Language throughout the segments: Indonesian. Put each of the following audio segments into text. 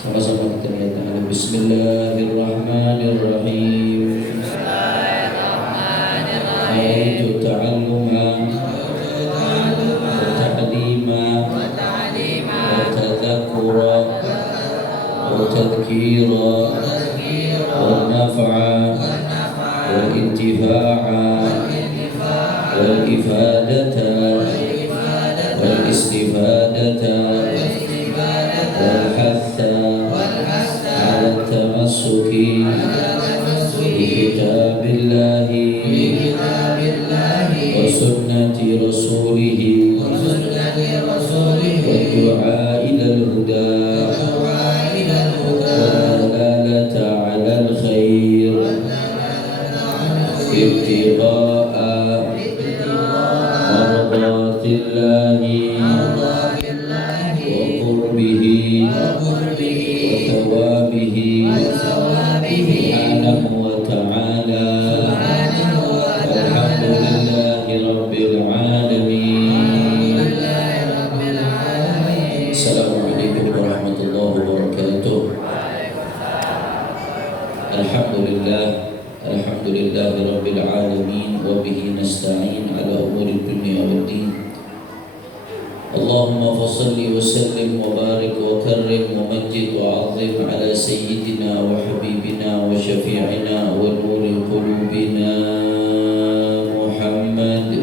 Sama-sama kita niatkan. Bismillahirrahmanirrahim. Nawaitu ta'alluma wa ta'lima wa tadhakkura wa tadhkira wa naf'a wal intifa'a wal ifadata wal istifadata wal hatha ala tamassuki bi kitabillahi wa sunnati rasulihi wa du'a ilal huda wa dalalata ala al-khair ibtigha'a mardatillahi wa qurbihi wa thawabihi subhanahu wa ta'ala. Alhamdulillahi rabbil alamin. Assalamualaikum warahmatullahi wabarakatuh. Alhamdulillahi rabbil alamin wa bihi nasta'in ala umuri dunya waddin. Allahumma fassalli wa sallim wa barik wa karrim wa majjid wa azim ala sayyidina wa habibina wa syafi'ina wa nuri qulubina Muhammad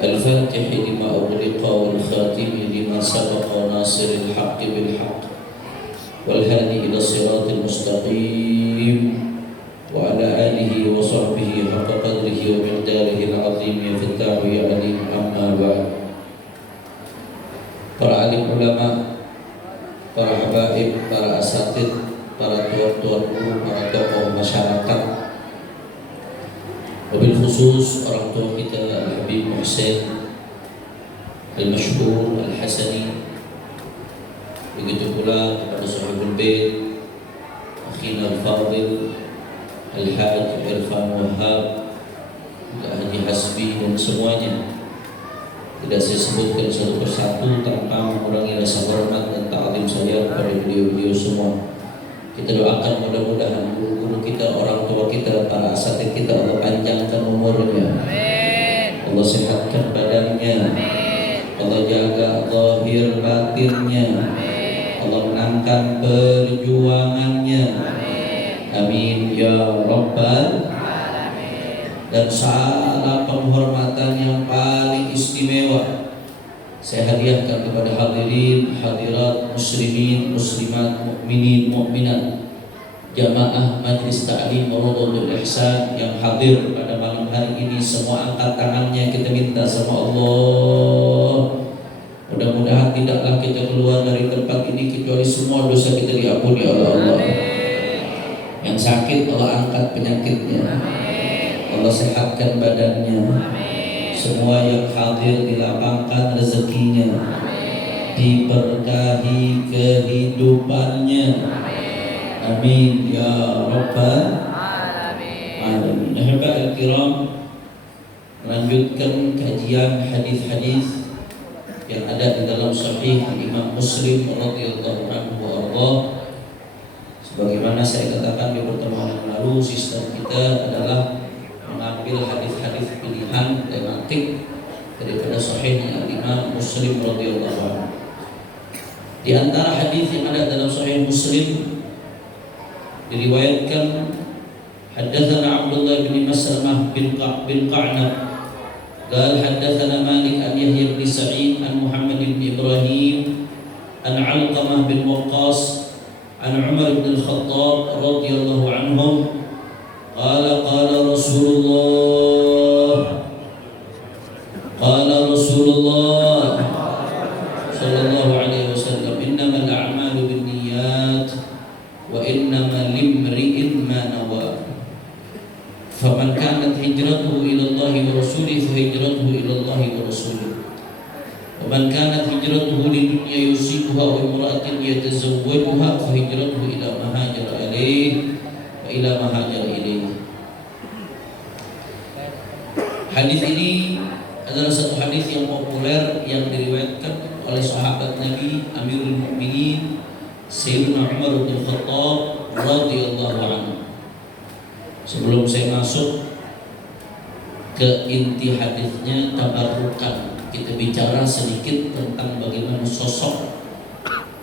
al-fatih lima ughliqa wal khatim lima sabaqa nasiril haqqi bil haqq wal hadi ila siratil mustaqim wa ala alihi wa sahbihi haqqa qadrihi wa miqdarihi al-azim ya fattahu ya alim. Amma ba'd. Para alim ulama, para habaib, para asatid, para tuan-tuanku, para tokoh masyarakat, wabil khusus orang tua kita Al-Habib Muhsin Al-Mashhur Al-Hasani, begitu pula kepada sahibul bait akhina al-fadil Al-Haj Irfan Wahab, Haji Hasbi dan semuanya. Tidak saya sebutkan satu persatu tanpa mengurangi rasa hormat dan ta'zim saya kepada beliau-beliau semua. Kita doakan mudah-mudahan guru-guru kita, orang tua kita, para asatid kita Allah panjangkan umurnya, Allah sehatkan badannya, Allah jaga zahir batinnya, Allah menangkan perjuangannya. Amin ya rabbal alamin. Dan salam penghormatan yang paling istimewa saya hadiahkan kepada hadirin hadirat muslimin muslimat mukminin mukminat jamaah majlis ta'lim Rawdatul Ihsan yang hadir pada malam hari ini. Semua angkat tangannya, kita minta sama Allah, mudah-mudahan tidaklah kita keluar dari tempat ini kecuali semua dosa kita diampuni oleh Allah. Yang sakit Allah angkat penyakitnya, Allah sehatkan badannya. Semua yang hadir dilapangkan rezekinya, diberkahi kehidupannya. Amin ya rabbal alamin. Ahibah al-kiram, melanjutkan kajian hadis-hadis yang ada di dalam Sahih Imam Muslim radhiyallahu anhu wa ardhah. Sebagaimana saya katakan di pertemuan yang lalu, sistem kita adalah mengambil hadis-hadis pilihan tematik daripada Sahihnya Imam Muslim radhiyallahu anhu. Di antara hadis yang ada dalam Sahih Muslim diriwayatkan, haddatsana Abdullah bin Maslamah bin Qa'nab qala haddatsana Malik an Yahya bin Sa'id an Muhammad bin Ibrahim an Alqamah bin Waqqas an Umar bin Al-Khattab radhiyallahu anhum qala qala Rasulullah sallallahu alaihi wasallam innamal a'malu binniyat wa innamal limri'in ma nawa faman kanat hijratuhu ila Allah wa rasulihi fa hijratuhu ila Allah wa rasulihi wa man kanat hijratuhu lidunya yusibuha wa imra'atin yatazawwajuha fa hijratuhu ila ma hajara ilayhi wa ila ma hajara ilayhi. Hadis ini adalah satu hadis yang populer yang diriwayatkan oleh sahabat Nabi Amirul Mukminin Sayyidina Umar bin Khattab radhiyallahu anhu. Sebelum saya masuk ke inti hadisnya, tabarukan kita bicara sedikit tentang bagaimana sosok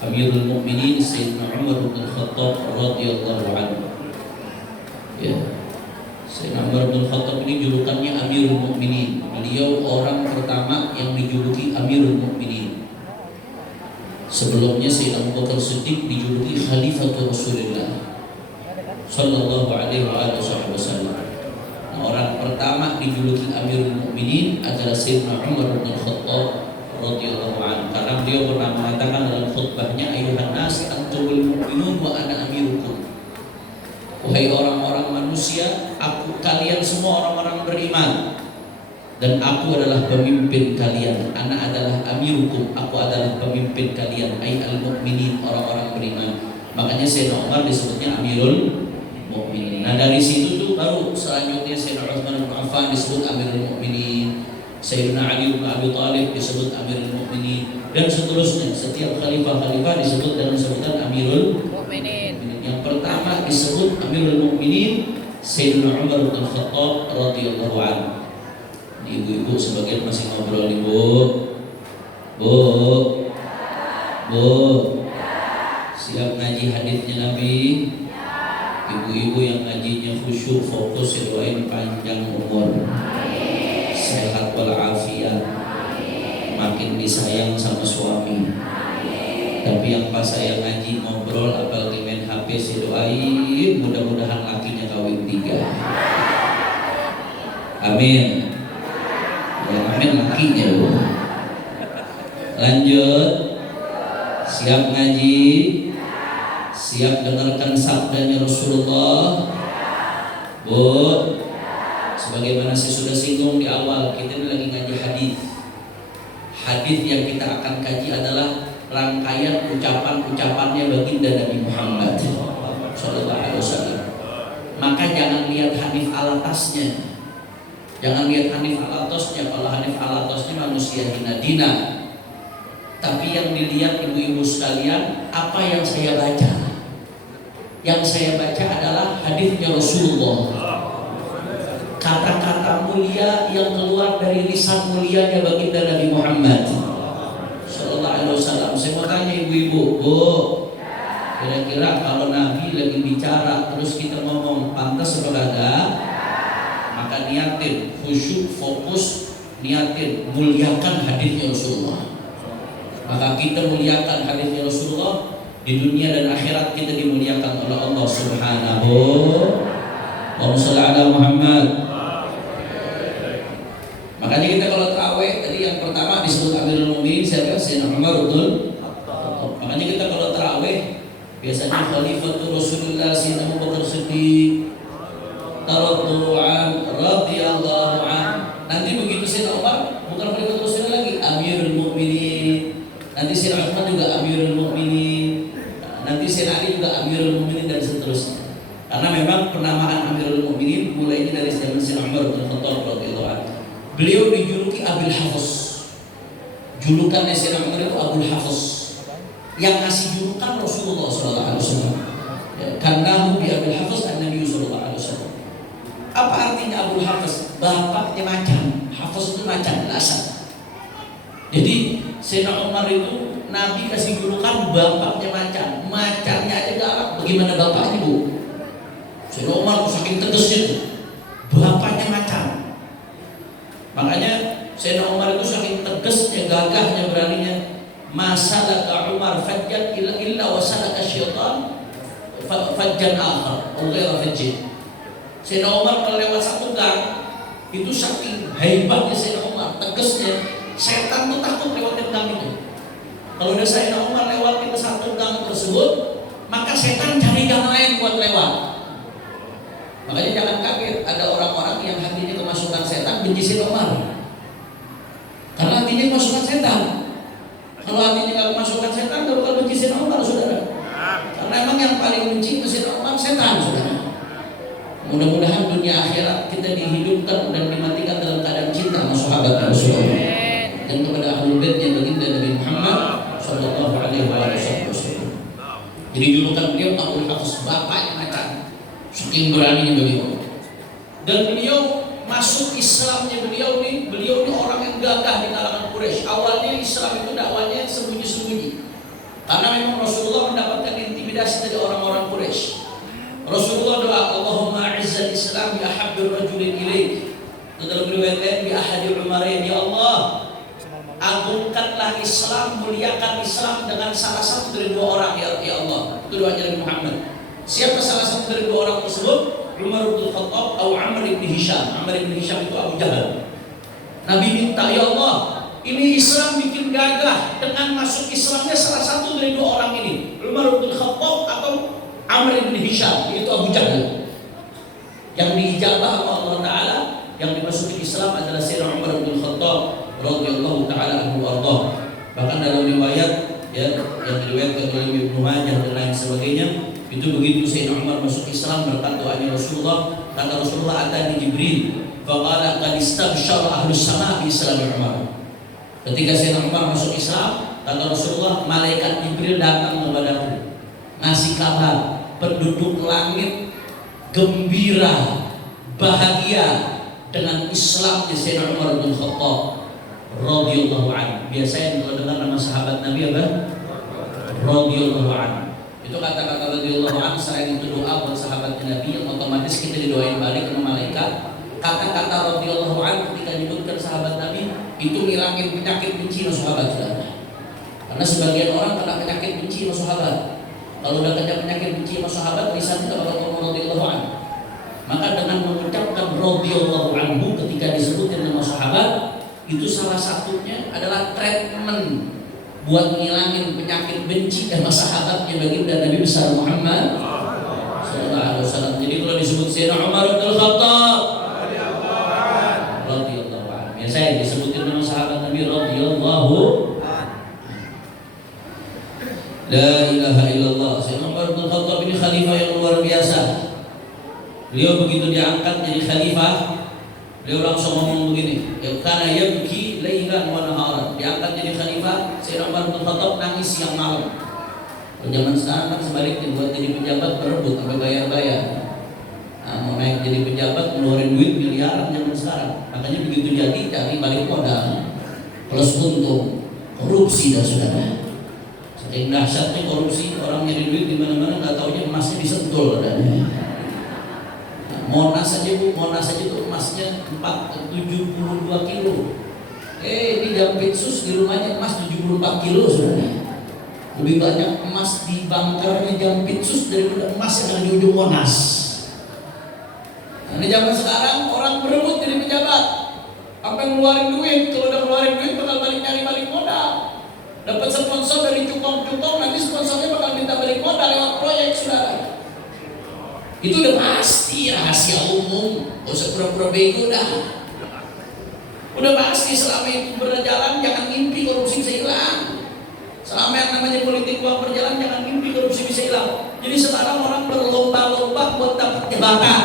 Amirul Mukminin Sayyidina Umar bin Khattab radhiyallahu anhu. Ya. Sayyidina Umar bin Khattab ini julukannya Amirul Mukminin. Beliau orang pertama yang dijuluki Amirul Mukminin. Sebelumnya Sayyidina Abu Bakar Siddiq dijuluki Khalifatul Rasulullah sallallahu alaihi wasallam. Nah, orang pertama dijuluki Amirul Mukminin adalah Sayyidina Umar bin Khattab radhiyallahu anhu, karena beliau pernah mengatakan dalam khutbahnya, ayuhan nas antumul mu'minun wa ana amirukum. Wahai orang-orang manusia, kalian semua orang-orang beriman dan aku adalah pemimpin kalian. Ana adalah amirukum, aku adalah pemimpin kalian. Ay al-mu'minin, orang-orang beriman. Makanya Sayyidina Umar disebutnya Amirul Mukminin. Nah, dari situ tuh baru selanjutnya Sayyidina Utsman bin Affan disebut Amirul Mukminin, Sayyidina Ali bin Abi Thalib disebut Amirul Mukminin, dan seterusnya. Setiap khalifah-khalifah disebut dalam sebutan Amirul Mukminin. Yang pertama disebut Amirul Mukminin Sayyidina Umar bin Khattab radhiyallahu anhu. Ibu-ibu sebagian masih ngobrol nih, Bu, siap ngaji hadisnya Nabi. Ibu-ibu yang ngajinya khusyuk, fokus, doain panjang umur, sehat walafiat, makin disayang sama suami. Tapi yang pas saya ngaji ngobrol apalagi main HP, saya doain mudah-mudahan lakinya kawin 3. Amin. Ya, amin lakinya loh. Lanjut. Siap ngaji, siap dengarkan sabdanya Rasulullah, Bu. Sebagaimana saya sudah singgung di awal, kita lagi ngaji hadis. Hadis yang kita akan kaji adalah rangkaian ucapan-ucapannya baginda Nabi Muhammad sallallahu alaihi wasallam. Maka jangan lihat hadis alatasnya. Jangan lihat hanif alatosnya. Kalau hanif alatosnya manusia hina-dina. Tapi yang dilihat ibu-ibu sekalian, apa yang saya baca. Yang saya baca adalah hadisnya Rasulullah. Kata-kata mulia yang keluar dari lisan mulianya baginda Nabi Muhammad sallallahu alaihi wasallam. Saya mau tanya ibu-ibu, Bu, kira-kira kalau Nabi lagi bicara terus kita ngomong, pantas atau kagak? Maka niatin, khusyuk, fokus, niatin, muliakan hadisnya Rasulullah. Maka kita muliakan hadisnya Rasulullah, di dunia dan akhirat kita dimuliakan oleh Allah Subhanahu. Allahumma shalli ala Muhammad. Makanya kita kalau tarawih tadi yang pertama disebut Amirul Mukminin siapa? Sayyidina Umar bin Khattab. Makanya kita kalau tarawih biasanya Khalifatul Rasulullah Sayyidina Abu Bakar Siddiq radhiyallahu anhu. Nanti begitu Sayyidina Umar bukan Khalifatul Rasulullah lagi, Amirul Mukminin. Nanti Sayyidina Utsman juga Amirul Mukminin. Nanti Sayyidina Ali juga Amirul Mukminin dan seterusnya. Karena memang penamaan Amirul Mukminin mulainya dari zaman Sayyidina Umar bin Khattab radhiyallahu anhu. Beliau dijuluki Abul Hafiz. Julukannya Sayyidina Umar itu Abul Hafiz. Yang ngasih julukan Rasulullah sallallahu alaihi wasallam. Karena bi Abul Hafiz an-Nabi sallallahu alaihi wasallam. Apa artinya Abul Hafiz? Bapaknya macan. Hafiz itu macan, belasan. Jadi Sayyidina Umar itu Nabi kasih julukan bapaknya macan. Macannya aja galak, bagaimana bapaknya, Bu? Sayyidina Umar saking tegasnya tuh, bapaknya macan. Makanya Sayyidina Umar itu saking tegasnya, gagahnya, beraninya. Masalaka Umar fajjan illa wasalaka syaitan fajjan akhar atau ghairu fajjin. Sayyidina Umar kalau lewat satu gang itu saking hebatnya Sayyidina Umar, tegasnya, setan tuh takut lewatin gang itu. Kalau udah Sayyidina Umar lewatin satu gang tersebut, maka setan cari gang lain buat lewat. Makanya jangan kaget ada orang-orang yang hatinya kemasukan setan benci Sayyidina Umar. Karena hatinya kemasukan setan. Kalau hatinya nggak kemasukan setan, gak bakal benci Sayyidina Umar, saudara. Karena emang yang paling benci Sayyidina Umar setan, saudara. Mudah-mudahan dunia akhirat kita dihidupkan dan dimatikan dalam keadaan cinta sama sahabat Rasulullah dan kepada ahlul baitnya baginda Nabi Muhammad sallallahu alaihi wasallam. Jadi julukan beliau Abul Hafiz, bapaknya macan, saking beraninya beliau. Dan beliau masuk Islamnya beliau ini orang yang gagah di kalangan Quraisy. Awalnya Islam itu dakwanya sembunyi-sembunyi, karena memang Rasulullah mendapatkan intimidasi dari orang-orang Quraisy. Rasulullah doa, Allahumma izzal Islam bi ahabbil rajulin ilaik. Dalam riwayat lain bi ahadil umarain, ya Allah, agungkanlah Islam, muliakan Islam dengan salah satu dari dua orang, ya Allah. Itu doanya Nabi Muhammad. Siapa salah satu dari dua orang tersebut? Umar bin Khattab atau Amr bin Hisham. Amr bin Hisham itu Abu Jahal. Nabi minta, ya Allah, ini Islam bikin gagah dengan masuk Islamnya salah satu dari dua orang ini, Umar bin Khattab atau Amr bin Hisham, itu Abu Jahal. Yang diijabah oleh Allah Ta'ala, yang dimasuki Islam adalah Sayyidina Umar bin Khattab radhiyallahu ta'ala anhu warḍah. Bahkan dalam riwayat yang diriwayatkan oleh Ibnu Majah dan lain sebagainya, itu begitu Sayyidina Umar masuk Islam berkat doanya Rasulullah, kata Rasulullah, atani Jibril faqala qad istabsyara ahlus sama' bi Islam Umar. Ketika Sayyidina Umar masuk Islam, kata Rasulullah, malaikat Jibril datang kepadaku ngasih kabar, penduduk langit gembira, bahagia dengan Islam di Sayyidina Umar bin Khattab radhiyallahu anhu. Biasanya kalau dengar nama sahabat Nabi apa? Radhiyallahu anhu. Itu kata-kata radhiyallahu anhu, selain itu doa buat sahabat Nabi yang otomatis kita didoain balik sama malaikat. Kata-kata radhiyallahu anhu ketika disebutkan sahabat Nabi itu ngilangin penyakit benci sama sahabat saudara. Karena sebagian orang kena penyakit benci sama sahabat. Kalau udah kena penyakit benci sama sahabat, lisan kita bakal ngomong radhiyallahu anhu. Maka dengan mengucapkan radhiyallahu anhu ketika disebutkan nama sahabat, itu salah satunya adalah treatment buat ngilangin penyakit benci sama sahabatnya baginda Nabi besar Muhammad sallallahu alaihi wasallam. Jadi kalau disebut Sayyidina Umar bin Khattab radhiyallahu anhu, biasanya disebutin nama sahabat Nabi radhiyallahu la ilaha illallah. Sayyidina Umar bin Khattab ini khalifah yang luar biasa. Beliau begitu diangkat jadi khalifah, beliau langsung ngomong begini, ya karena yabki lailan wa naharan. Diangkat jadi khalifah, Sayyidina Umar bin Khattab nangis siang malam. Kalau zaman sekarang kan sebaliknya, buat jadi pejabat berebut sampai bayar-bayar. Nah, mau naik jadi pejabat ngeluarin duit miliaran zaman sekarang. Makanya begitu jadi cari balik modal plus untung, korupsi dah saudara. Saking dahsyatnya korupsi, orang nyari duit di mana-mana nggak taunya emasnya disentul katanya. Monas saja bu, Monas saja tuh emasnya 72 kilo. Ini Jampitsus di rumahnya emas 74 kilo sebenarnya. Lebih banyak emas di bunkernya Jampitsus daripada emas yang ada di ujung Monas. Nah, di zaman sekarang orang berebut jadi pejabat, apa yang ngeluarin duit, kalau udah ngeluarin duit bakal balik modal. Dapat sponsor dari cukong-cukong, nanti sponsornya bakal minta balik modal lewat proyek saudara. Itu udah pasti rahasia umum, gak usah pura-pura bego dah. Udah pasti selama itu berjalan jangan mimpi korupsi bisa hilang. Selama yang namanya politik uang berjalan jangan mimpi korupsi bisa hilang. Jadi sekarang orang berlomba-lomba buat dapat jabatan.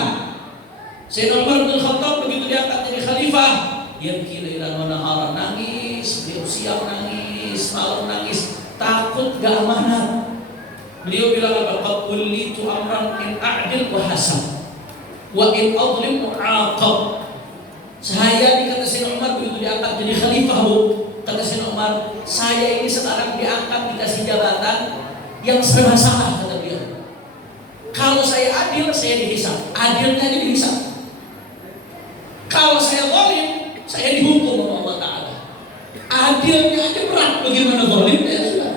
Sayyidina Umar bin Khattab begitu diangkat jadi khalifah, dia kira mana orang nangis, dia siang nangis, malam nangis, takut gak amanah. Beliau bilang apa? Qulitu amran in a'dil wa hasan wa in adlim mu'aqab. Saya dikata Sayyidina Umar begitu diangkat jadi khalifah bu, kata Sayyidina Umar, saya ini sekarang diangkat dikasih jabatan yang serba salah kata beliau. Kalau saya adil, saya dihisab, adilnya aja dihisab. Kalau saya zalim, saya dihukum oleh Allah Ta'ala. Adilnya aja berat, bagaimana zalimnya ya sudah.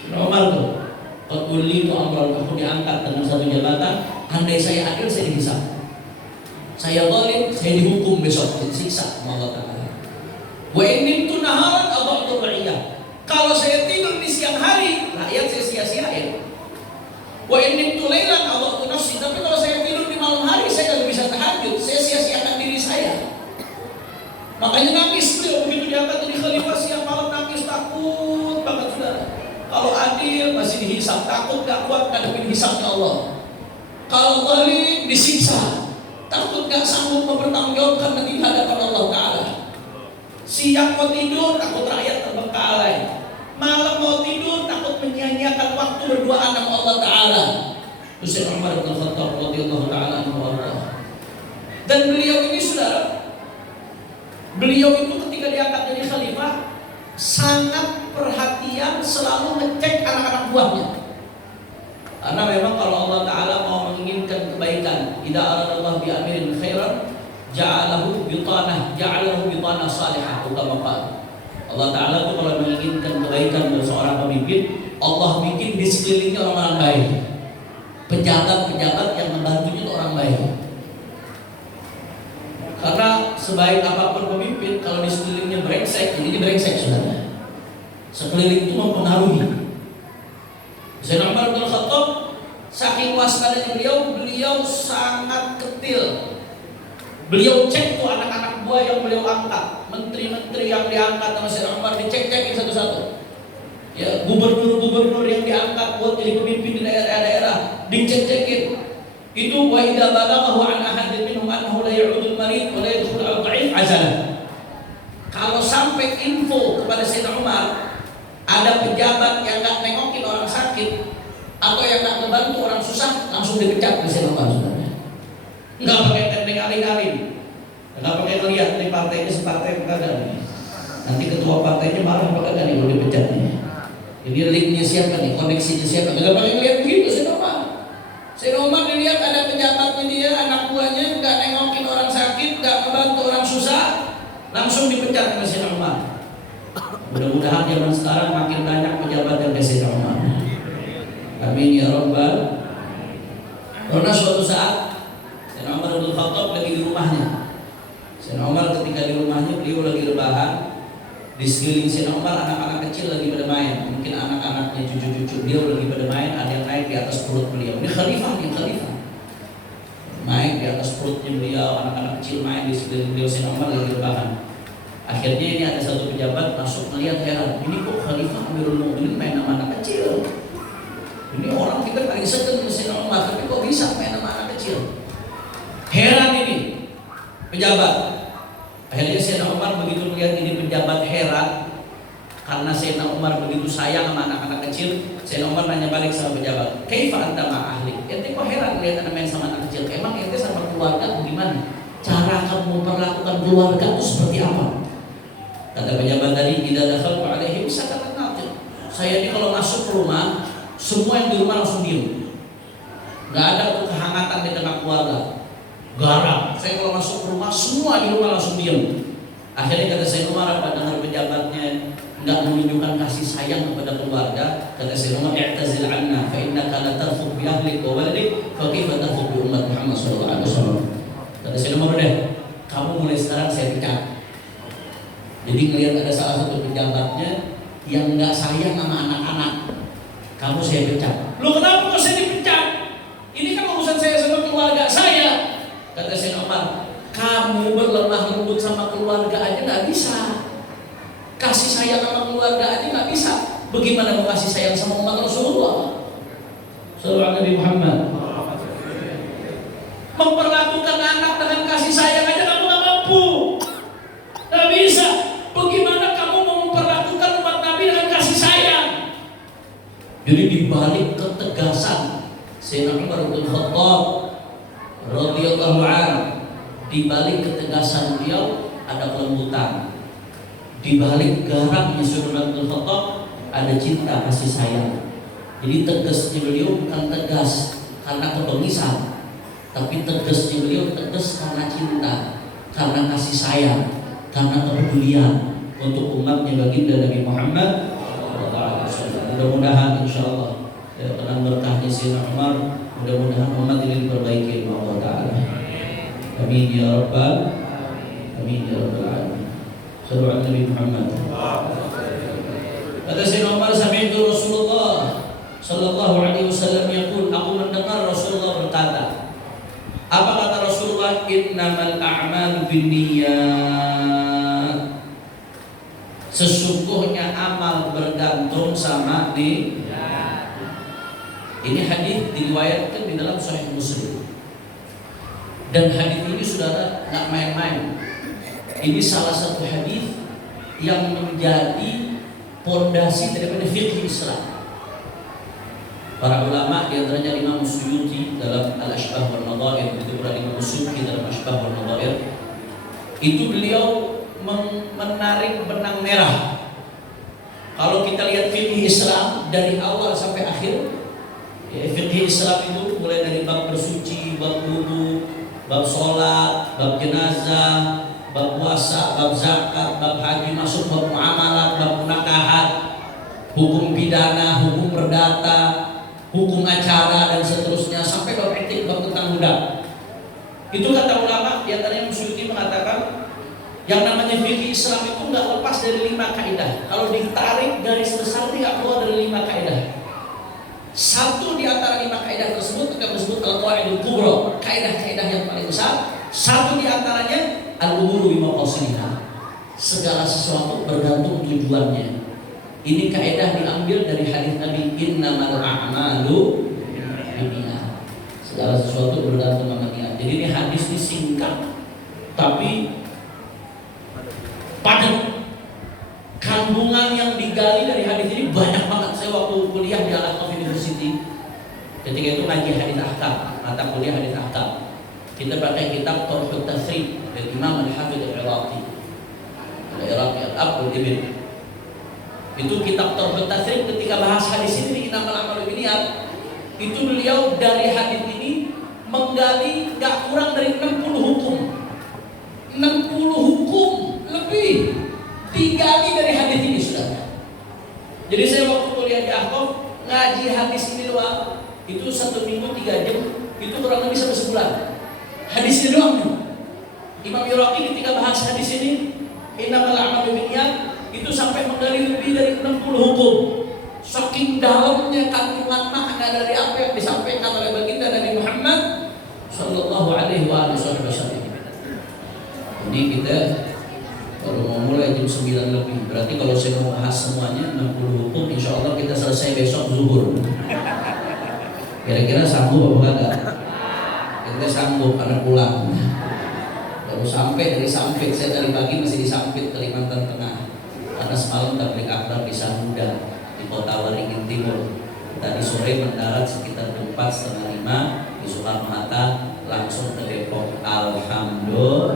Sayyidina Umar tuh Qul-li tu amran, aku diangkat dengan satu jabatan. Andai saya adil, saya dihisab. Saya zalim, saya dihukum besok, disiksa sama Allah Ta'ala. Wa in tu naharan adha'tu ra'iyah. Kalau saya tidur di siang hari, rakyat saya sia-siain. Wa in tu lailan adha'tu nafsi. Tapi kalau saya tidur di malam hari, saya nggak bisa tahajud, saya sia-siakan diri saya. Makanya nangis beliau begitu diangkat jadi khalifah, siang malam nangis, takut banget saudara. Kalau adil masih dihisab, takut gak kuat ngadepin hisabnya Allah. Kalau zalim disiksa, takut gak sanggup mempertanggungjawabkan nanti di hadapan Allah Ta'ala. Siang mau tidur takut rakyat terbengkalai, malam mau tidur takut menyia-nyiakan waktu berdoa sama Allah Ta'ala. Sayyidina Umar bin Khattab radhiyallahu ta'ala anhu. Dan beliau ini saudara, beliau itu ketika diangkat jadi khalifah sangat perhatian, selalu ngecek anak-anak buahnya. Karena memang kalau Allah Ta'ala mau menginginkan kebaikan, idza aradallahu bi amirin khairan ja'alahu bitanah salihah, utama. Allah Ta'ala itu kalau menginginkan kebaikan dari seorang pemimpin, Allah bikin di sekelilingnya orang-orang baik, pejabat-pejabat yang membantunya itu orang baik. Karena sebaik apapun pemimpin, kalau di sekelilingnya brengsek, jadi brengsek saudara. Sekeliling itu mempengaruhi. Sayyidina Umar bin Khattab saking waspadanya beliau sangat ketil. Beliau cek tuh anak-anak buah yang beliau angkat, menteri-menteri yang diangkat sama Sayyidina Umar, dicek-cekin satu-satu. Ya, gubernur-gubernur yang diangkat buat jadi pemimpin di daerah-daerah, dicek-cekin. Itu wa idza balaghahu an ahadin minhum annahu la ya'udul marid wa la yadkhulu al-dha'if azalah. Kalau sampai info kepada Sayyidina Umar ada pejabat yang enggak nengokin orang sakit atau yang enggak membantu orang susah, langsung dipecat oleh Sayyidina Umar. Enggak pakai tendeng aling-aling, enggak pakai ngeliat nih partainya separtai kagak nih. Nanti ketua partainya marah apa kagak nih kalau dipecat nih. Jadi linknya siapa nih, koneksinya siapa? Enggak pakai ngeliat begitu Sayyidina Umar. Sayyidina Umar dilihat ada pejabatnya dia, anak buahnya enggak nengokin orang sakit, enggak membantu orang susah, langsung dipecat oleh Sayyidina Umar. Mudah-mudahan zaman sekarang makin banyak pejabat yang kayak Sayyidina Umar. Amin ya rabbal. Karena suatu saat Sayyidina Umar bin Khattab lagi di rumahnya. Sayyidina Umar ketika di rumahnya beliau lagi rebahan. Di sekeliling Sayyidina Umar anak-anak kecil lagi pada main. Mungkin anak-anaknya cucu-cucu beliau lagi pada main. Ada yang naik di atas perut beliau. Ini khalifah. Naik di atas perutnya beliau. Anak-anak kecil main di sekeliling beliau. Sayyidina Umar lagi rebahan. Akhirnya ini ada satu pejabat masuk melihat, heran. Ini kok khalifah Amirul Mukminin main sama anak kecil? Ini orang kita paling segen ke Sayyidina Umar, tapi kok bisa main sama anak kecil? Heran ini pejabat. Akhirnya Sayyidina Umar begitu melihat ini pejabat heran, karena Sayyidina Umar begitu sayang sama anak-anak kecil. Sayyidina Umar nanya balik sama pejabat, kaifa anta ma ahli? Ente kok heran lihat anak main sama anak kecil? Emang ente sama keluarga gimana? Cara kamu memperlakukan keluarga itu seperti apa? Kata pejabat tadi, tidak dakhaltu alaihim sakatan natir. Saya ini kalau masuk ke rumah, semua yang di rumah langsung diem. Gak ada kehangatan di tengah keluarga. Garang. Saya kalau masuk ke rumah, semua di rumah langsung diem. Akhirnya kata Sayyidina Umar, apa dengar pejabatnya nggak menunjukkan kasih sayang kepada keluarga, kata Sayyidina Umar, i'tazil anna fa innaka la tarfuq bi ahlik wa waladik fa kaifa tarfuq bi ummat Muhammad sallallahu alaihi wasallam. Kata Sayyidina Umar, deh, kamu mulai sekarang saya pecat. Jadi ngelihat ada salah satu pejabatnya yang nggak sayang sama anak-anak, kamu saya pecat. Loh kenapa kok saya dipecat? Ini kan urusan saya sama keluarga saya. Kata Sayyidina Umar, kamu berlemah lembut sama keluarga aja nggak bisa, kasih sayang sama keluarga aja nggak bisa. Bagaimana mau kasih sayang sama umat Rasulullah sallallahu alaihi Muhammad? Memperlakukan anak dengan kasih sayang aja kamu nggak mampu, nggak bisa. Bagaimana kamu mau memperlakukan umat Nabi dengan kasih sayang? Jadi dibalik ketegasan Sayyidina Umar bin Khattab radhiyallahu anhu, dibalik ketegasan beliau ada kelembutan. Dibalik garamnya Sayyidina Umar bin Khattab ada cinta kasih sayang. Jadi tegasnya beliau bukan tegas karena kebengisan, tapi tegasnya beliau tegas karena cinta, karena kasih sayang, karena kepedulian untuk umatnya baginda Nabi Muhammad. Mudah-mudahan insyaallah dengan berkahnya Sayyidina Umar, mudah-mudahan umat ini diperbaiki oleh Allah Ta'ala. Amin ya rabbal amin ya rabbal alamin. Sallallahu alaihi Nabi Muhammad. Kata Sayyidina Umar, sami'tu Rasulullah sallallahu alaihi wasallam yaqul, aku mendengar Rasulullah berkata. Apa kata Rasulullah? Innamal a'malu binniyat. Sesungguhnya amal bergantung sama niat. Ini hadis diriwayatkan di dalam Sahih Muslim. Dan hadis ini saudara nggak main-main. Ini salah satu hadis yang menjadi pondasi daripada fikih Islam. Para ulama di antaranya Imam Suyuti dalam Al-Ashbah wal Nadhair, begitu pula Imam Suyuti dalam Ashbah wal Nadhair, itu beliau menarik benang merah. Kalau kita lihat fikih Islam dari awal sampai akhir, ya, fikih Islam itu mulai dari bab bersuci, bab wudu, bab sholat, bab jenazah, bab puasa, bab zakat, bab haji, masuk bab muamalah, bab munakahat, hukum pidana, hukum perdata, hukum acara dan seterusnya, sampai bab etik, bab tentang budak. Itu kata ulama, di antaranya Suyuti mengatakan yang namanya fikih Islam itu nggak lepas dari 5 kaidah. Kalau ditarik garis besar tidak keluar dari 5 kaidah. Satu di antara 5 kaidah tersebut kita disebut al-qawaidul kubra, kaidah-kaidah yang paling besar. Satu di antaranya al-umuru bimaqasidiha, segala sesuatu bergantung tujuannya. Ini kaidah diambil dari hadis Nabi, innamal a'malu binniyat. Segala sesuatu bergantung sama niat. Jadi ini hadis disingkat tapi padat. Kandungan yang digali dari hadis ini banyak banget. Saya waktu kuliah di Al-Azhar University, ketika itu ngaji hadis ahkam, mata kuliah hadis ahkam, kita pakai kitab Tarhut Tasrif dari Imam Al-Hafidz Al-Iraqi. Al-Iraqi Al-Abdul Ibn. Itu kitab Tarhut Tasrif ketika bahas hadis ini innamal a'malu binniyat, itu beliau dari hadis ini menggali gak kurang dari 60 hukum. 60 hukum lebih digali dari hadis ini, saudara. Jadi saya waktu kuliah di Ahqaf ngaji hadis ini doang, itu 1 minggu 3 jam, itu kurang lebih sampai sebulan. Hadis ini doang. Imam Iraqi ketika bahas hadis ini innamal a'malu binniyat, itu sampai menggali lebih dari 60 hukum. Saking dalamnya kandungan makna dari apa yang disampaikan oleh baginda Nabi Muhammad sallallahu alaihi wasallam. Jadi kita baru mau mulai jam 9 lebih. Berarti kalau saya mau bahas semuanya 60 hukum, insya Allah kita selesai besok zuhur. Kira-kira sanggup apa enggak? Kita sanggup karena pulang. Baru sampai dari Sampit, saya dari pagi masih di Sampit, Kalimantan Tengah. Karena semalam tabligh akbar di Samudra di Kota Waringin Timur. Tadi sore mendarat sekitar jam 4:30 di Soekarno Hatta, langsung ke Depok. Alhamdulillah.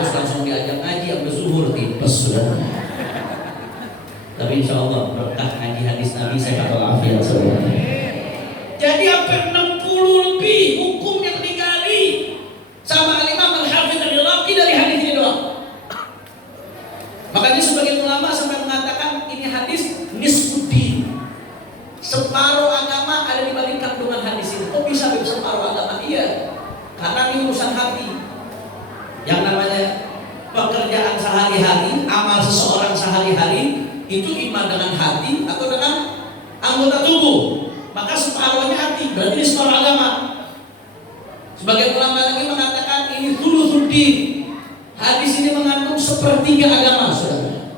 Terus langsung diajak ngaji yang berzuhur, tipes sudah. Tapi insya Allah berkah ngaji hadis Nabi saya kata afiat semua. Jadi hampir 60 lebih hukum yang digali sama Imam Al-Hafidz Al-Iraqi dari hadis ini doang. Makanya sebagian ulama sampai mengatakan ini hadis nisfuddin, separuh agama ada di balik kandungan hadis ini. Kok bisa separuh agama? Iya, karena ini urusan hati. Yang namanya pekerjaan sehari-hari, amal seseorang sehari-hari itu iman dengan hati atau dengan anggota tubuh. Maka separuhnya hati, berarti ini separuh agama. Sebagian ulama lagi mengatakan ini thulutsuddin. Hadis ini mengandung sepertiga agama, saudara.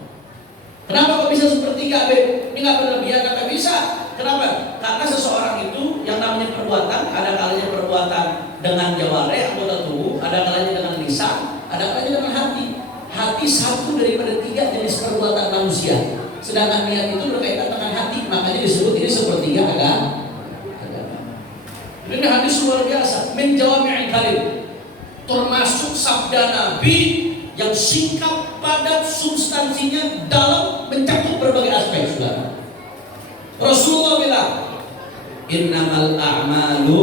Kenapa kok bisa sepertiga? Ini nggak berlebihan, nggak bisa. Kenapa? Karena seseorang itu yang namanya perbuatan, ada kalanya perbuatan dengan jawareh anggota tubuh, ada kalanya dengan lisan, ada kalanya dengan hati. Hati satu daripada 3 jenis perbuatan manusia. Sedangkan niat itu berkaitan dengan hati, makanya disebut ini sepertiga agama. Ini hadis luar biasa, min jawami'il kalim. Termasuk sabda Nabi yang singkat, padat, substansinya dalam, mencakup berbagai aspek, saudara. Rasulullah bilang, innamal a'malu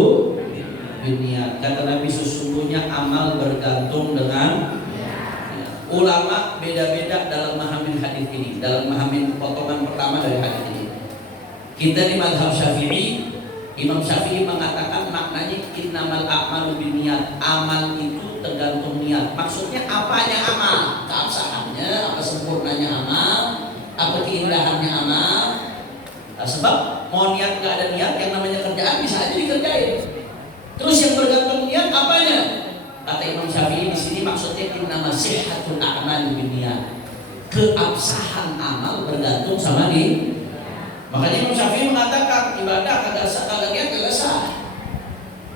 binniyat. Kata Nabi, sesungguhnya amal bergantung dengan niat. Ulama beda-beda dalam memahami hadis ini, dalam memahami potongan pertama dari hadis ini. Kita di mazhab Syafi'i, Imam Syafi'i mengatakan maknanya innamal a'malu binniyat. Amal itu tergantung niat. Maksudnya apanya amal? Keabsahannya, apa sempurnanya amal, apa keindahannya amal. Nah, sebab mau niat nggak ada niat, yang namanya kerjaan bisa aja dikerjain. Terus yang bergantung niat apanya? Kata Imam Syafi'i di sini maksudnya innama sihhatul a'mal binniyat. Keabsahan amal bergantung sama niat. Makanya Imam Syafi'i mengatakan ibadah kagak niat kagak sah.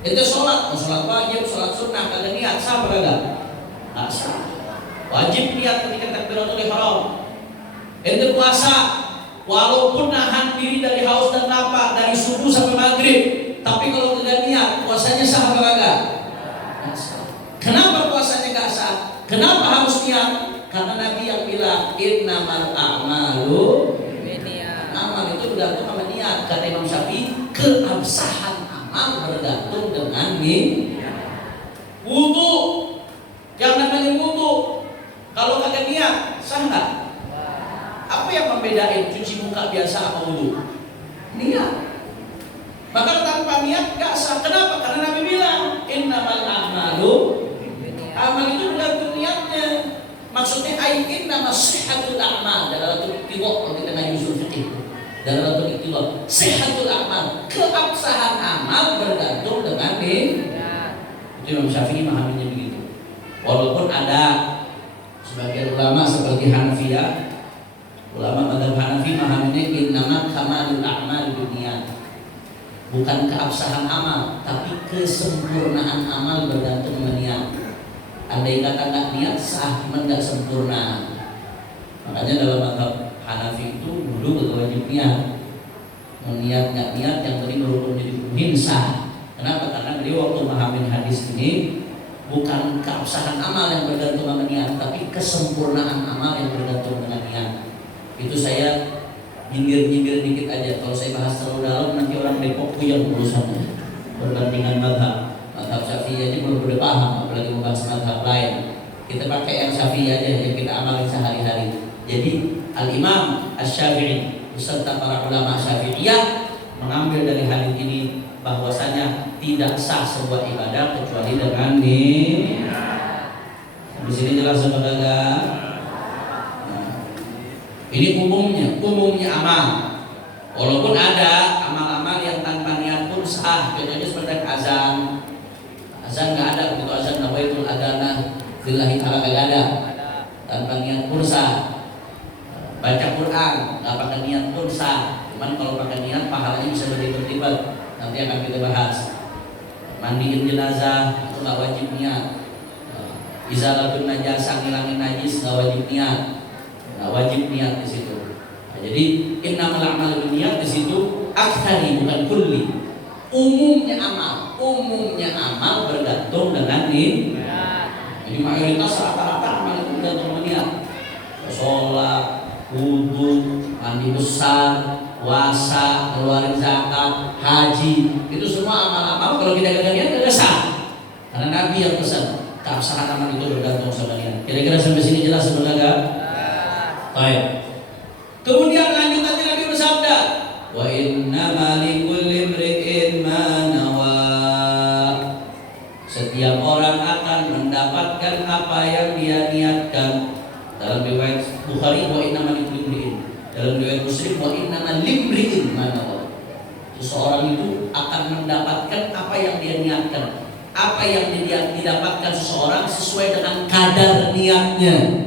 Itu sholat, mau sholat wajib, sholat sunnah kagak niat sah apa kagak? Nggak sah. Wajib niat ketika takbiratul ihram. Ente puasa, walaupun nahan diri dari haus dan lapar dari subuh sampai maghrib, tapi kalau tidak niat, puasanya sah apa enggak? Kenapa puasanya enggak sah? Kenapa harus niat? Karena Nabi yang bilang innamal a'malu binniyat. Amal itu bergantung sama niat. Kata Imam Syafi'i, keabsahan amal bergantung dengan niat. Wudu, yang namanya wudu, kalau kagak niat, sah nggak? Apa yang membedain cuci muka biasa sama wudu? Niat. Maka tanpa niat nggak sah. Kenapa? Karena Nabi bilang innamal a'malu, amal itu bergantung niatnya. Maksudnya aikin nama sihhatul a'mal dalam iktidha. Kalau kita ngaji usul fikih dalam iktidha, sihhatul a'mal, keabsahan amal bergantung dengan niat. Itu Imam Syafi'i memahaminya begitu. Walaupun ada sebagian ulama seperti Hanafiyah, ulama mazhab Hanafi memahaminya innama kamalul a'mal binniyat. Bukan keabsahan amal, tapi kesempurnaan amal bergantung dengan niat. Andai kata nggak niat sah, cuma nggak sempurna. Makanya dalam mazhab Hanafi itu dulu wajib niat. Mau niat nggak niat, yang penting berhukum jadi sah. Kenapa? Karena beliau waktu memahami hadis ini bukan keabsahan amal yang bergantung dengan niat, tapi kesempurnaan amal yang bergantung dengan niat. Itu saya nyindir dikit aja. Kalau saya bahas terlalu dalam nanti orang Depok puyeng urusannya. Perbandingan mazhab Syafi'i aja belum udah paham, apalagi membahas mazhab lain. Kita pakai yang Syafi'i aja yang kita amalin sehari-hari. Jadi Al-Imam Asy-Syafi'i beserta para ulama Syafi'iyah mengambil dari hadis ini bahwasanya tidak sah sebuah ibadah kecuali dengan niat. Di sini jelas apa enggak? Ini umumnya amal. Walaupun ada amal-amal yang tanpa niat pun sah. Contohnya seperti azan. Azan nggak ada, begitu azan nawaitul adana lillahi ta'ala nggak ada. Tanpa niat pun sah. Baca Quran nggak pakai niat pun sah. Cuman kalau pakai niat pahalanya bisa berlipat-lipat. Nanti akan kita bahas. Mandiin jenazah itu nggak wajib niat. Izalatul najasah, ngilangin najis nggak wajib niat. Nggak wajib niat di situ. Nah, jadi innamal a'malu binniyat di situ aktsari bukan kulli. Umumnya amal bergantung dengan niat. Jadi mayoritas rata-rata amal itu bergantung dengan niat. Sholat, wudu, mandi besar, puasa, keluarin zakat, haji, itu semua amal-amal kalau kita gagal niat tidak sah. Karena Nabi yang pesan keabsahan amal itu bergantung sama niat. Kira-kira sampai sini jelas sebenarnya enggak? Baik. Kemudian lanjutannya Nabi bersabda, wa inna likulli imri'in ma nawa. Setiap orang akan mendapatkan apa yang dia niatkan. Dalam riwayat Bukhari wa inna likulli imri'in. Dalam riwayat Muslim wa inna limri'in ma nawa. Seseorang itu akan mendapatkan apa yang dia niatkan. Apa yang didapatkan seseorang sesuai dengan kadar niatnya.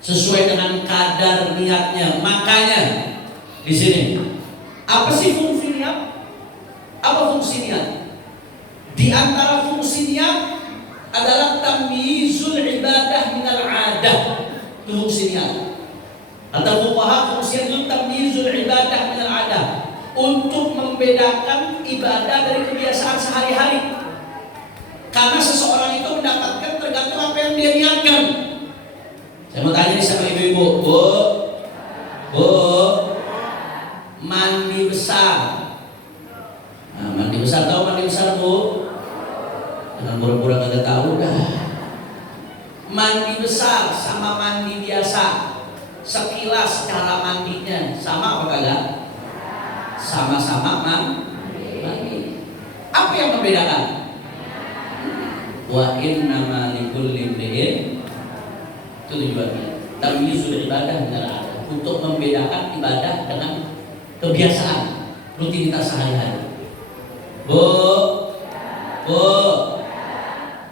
Sesuai dengan kadar niatnya. Makanya di sini apa sih fungsi niat? Apa fungsi niat? Di antara fungsi niat adalah tamyizul ibadah minal adah. Itu fungsi niat. Kata fuqaha fungsi itu tamyizul ibadah minal adah, untuk membedakan ibadah dari kebiasaan sehari-hari. Karena seseorang itu mendapatkan tergantung apa yang dia niatkan. Saya mau tanya nih sama ibu-ibu, Bu, mandi besar. Nah, mandi besar, tahu mandi besar Bu? Jangan pura-pura kagak tahu dah. Mandi besar sama mandi biasa, sekilas cara mandinya sama apa kagak? Sama-sama mandi. Apa yang membedakan? Wa innama likulli imri'in, itu tujuannya. Tamyizul ibadah minal adah, untuk membedakan ibadah dengan kebiasaan rutinitas sehari-hari. Bu,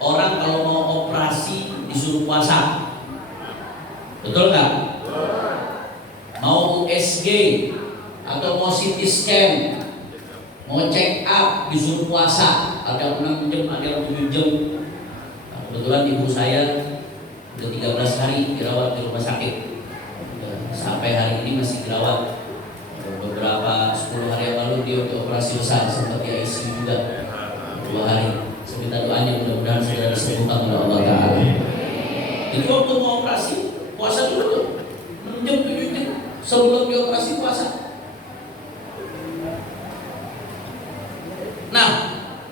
orang kalau mau operasi disuruh puasa, betul nggak? Mau USG atau mau CT scan, mau check up disuruh puasa, ada 6 jam, ada 7 jam. Nah, kebetulan ibu saya Udah 13 hari dirawat di rumah sakit. Sampai hari ini masih dirawat. Beberapa 10 hari yang lalu dia dioperasi besar, sempat di ICU juga 2 hari. Saya minta doanya mudah-mudahan segera disembuhkan oleh Allah Ta'ala. Jadi waktu mau operasi, puasa dulu tuh 6 jam, 7 jam sebelum dioperasi puasa. Nah,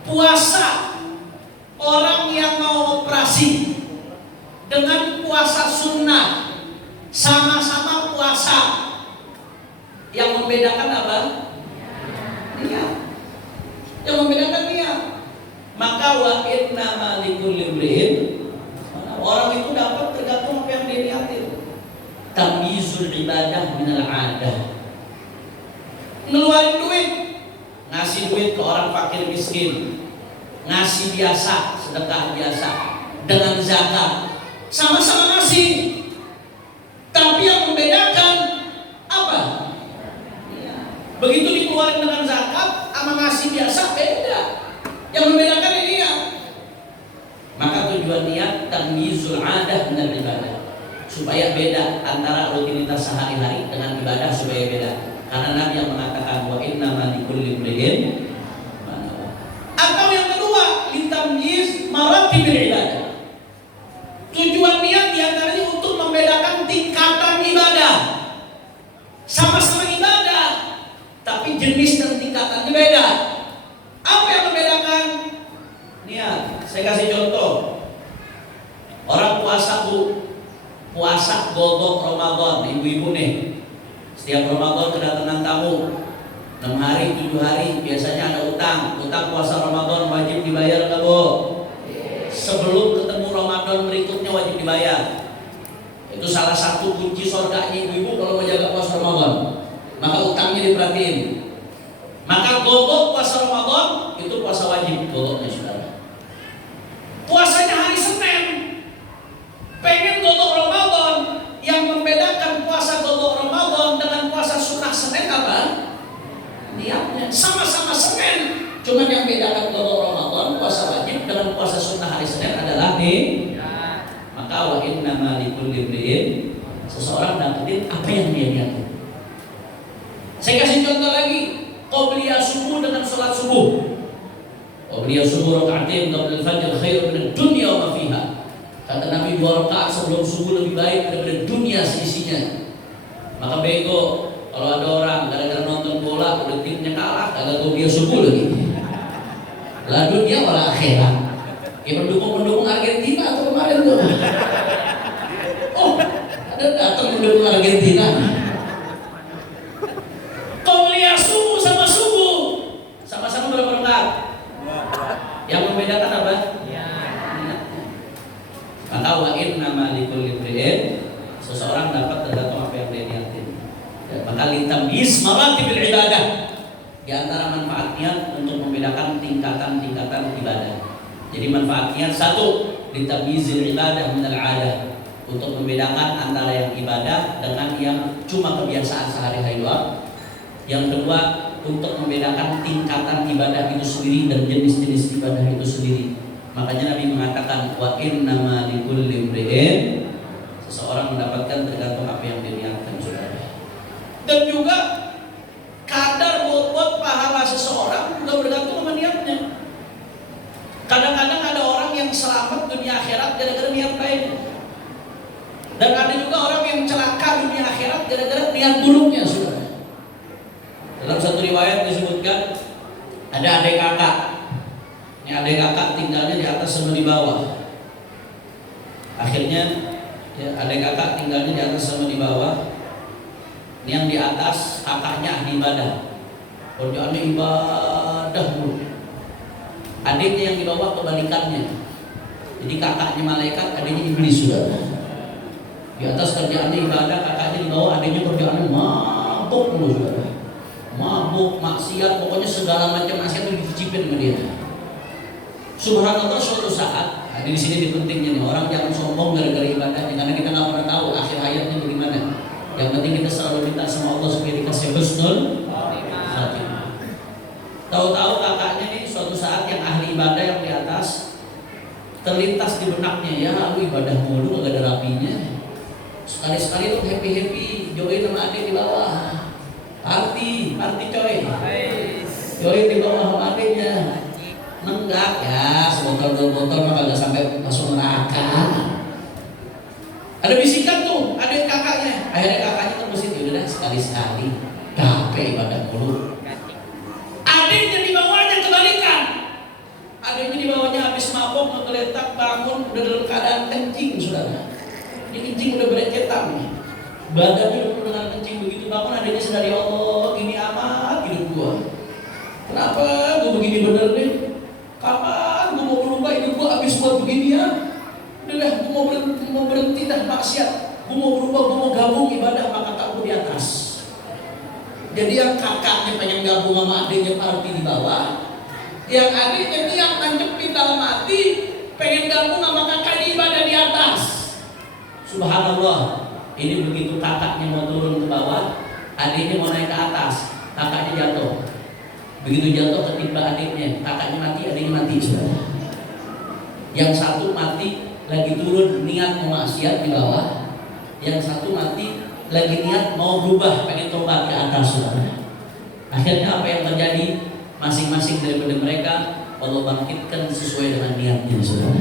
puasa orang yang mau operasi dengan puasa sunnah sama-sama puasa, yang membedakan apa? Niat. Yang membedakan niat. Maka wa innama likulli imri'in, orang itu dapat tergantung apa yang dia niatin. Tamyizul ibadah minal 'adah. Ngeluarin duit, ngasih duit ke orang fakir miskin, ngasih biasa, sedekah biasa, dengan zakat, sama-sama ngasih. Tapi yang membedakan apa? Begitu dikeluarin dengan zakat sama ngasih biasa beda. Yang membedakan ini ya. Maka tujuan niat tamyizul 'adah minal ibadah, supaya beda antara rutinitas sehari-hari dengan ibadah, supaya beda. Karena Nabi yang mengatakan wa innama likulli imri'in. Atau yang kedua, litamyiz maratibil ibadah. Tujuan niat diantaranya untuk membedakan tingkatan ibadah. Sama-sama ibadah, tapi jenis dan tingkatannya beda. Apa yang membedakan? Niat. Saya kasih contoh. Orang puasa puasa godok Ramadan, ibu-ibu nih. Setiap Ramadan kedatangan tamu 6 hari, 7 hari, biasanya ada utang. Utang puasa Ramadan wajib dibayar nggak, Bu? Sebelum ketemu Ramadan berikutnya wajib dibayar. Itu salah satu kunci surganya ibu-ibu kalau mau jaga puasa Ramadan. Maka utangnya diperhatiin. Maka godok puasa Ramadan itu puasa wajib, godoknya saudara. Puasanya hari Senin, pengen godok Ramadan. Yang membedakan puasa godok Ramadan dengan puasa sunnah Senin apa? Niatnya sama-sama Senin, cuman yang bedakan godok Ramadan puasa wajib dengan puasa sunnah hari Senin adalah nih. Maka wa innama likulli imri'in, seseorang dapetin apa yang dia niatin. Saya kasih contoh lagi, qobliyah subuh dengan sholat subuh. Qobliyah subuh raka'atain qabla al-fajr khairun min ad-dunya wa ma fiha. Kata Nabi 2 rakaat sebelum subuh lebih baik daripada dunia seisinya. Maka bego kalau ada orang gara-gara nonton bola udah timnya kalah, kagak qobliyah subuh lagi. Lah dunia wala akhirat. Ya pendukung Argentina atau kemarin tuh. Oh, ada datang pendukung Argentina. Qobliyah subuh sama subuh sama-sama berapa rakaat? Yang membedakan apa? Maka wa innama likulli imri'in, seseorang dapat tergantung apa yang dia niatin. Maka litamyiz maratibil ibadah, di antara manfaat niat untuk membedakan tingkatan-tingkatan ibadah. Jadi manfaat niat satu, litamyizil ibadah minal 'adah, untuk membedakan antara yang ibadah dengan yang cuma kebiasaan sehari-hari doang. Yang kedua, untuk membedakan tingkatan ibadah itu sendiri dan jenis-jenis ibadah itu sendiri. Makanya Nabi mengatakan wa innama likulli imri'in, seseorang mendapatkan tergantung apa yang diniatkan, saudara. Dan juga kadar buat pahala seseorang juga bergantung sama niatnya. Kadang-kadang ada orang yang selamat dunia akhirat gara-gara niat baik. Dan ada juga orang yang celaka dunia akhirat gara-gara niat buruknya, saudara. Dalam satu riwayat disebutkan ada adik kakak. Ini adik kakak tinggalnya di atas sama di bawah. Akhirnya ya, adik kakak tinggalnya di atas sama di bawah. Ini yang di atas kakaknya ahli ibadah, kerjaannya ibadah dulu. Adiknya yang di bawah kebalikannya. Jadi kakaknya malaikat, adiknya iblis, sudah. Di atas kerjaannya ibadah, kakaknya di bawah, adiknya kerjaannya mabuk dulu, sudah. Mabuk, maksiat, pokoknya segala macam maksiat itu dicicipin sama dia. Subhanallah, suatu saat, di sini di pentingnya nih, orang jangan sombong gara-gara ibadahnya, karena kita nggak pernah tahu akhir hayatnya bagaimana. Yang penting kita selalu minta sama Allah supaya dikasih husnul khatimah. Tahu-tahu kakaknya nih suatu saat yang ahli ibadah yang di atas terlintas di benaknya, ya aku ibadah mulu gak ada rapinya. Sekali-sekali tuh happy-happy, join sama adik di bawah. Party coy. Join di bawah sama adiknya. Nenggak ya, sebotol 2 botol mah kagak sampai masuk neraka. Ada bisikan tuh, adik kakaknya. Akhirnya kakaknya terbesit, udah sekali-sekali. Capek ibadah mulu. Adiknya di bawahnya kebalikan. Adiknya di bawahnya habis mabok, menggeletak, bangun, udah dalam keadaan kencing, saudara. Ini kencing udah berecetan nih. Badannya udah penuh dengan kencing, begitu bangun adiknya sadar, ya Allah, gini amat hidup gua. Kenapa gua begini bener nih? Kapan gua mau berubah hidup gua habis buat begini ya? Udah dah, gua mau berhenti dah maksiat. Gua mau berubah, gua mau gabung ibadah, maka tak di atas. Jadi yang kakaknya pengen gabung sama adiknya party di bawah, yang adiknya yang nancepin dalam hati pengen gabung sama kakaknya ibadah di atas. Subhanallah, ini begitu kakaknya mau turun ke bawah, adiknya mau naik ke atas, kakaknya jatuh. Begitu jatuh ketimpa adiknya, kakaknya mati, adiknya mati. Yang satu mati lagi turun niat mau maksiat di bawah, yang satu mati lagi niat mau berubah, pengen tobat ke atas. Akhirnya apa yang terjadi? Masing-masing daripada mereka Allah bangkitkan sesuai dengan niatnya, saudara.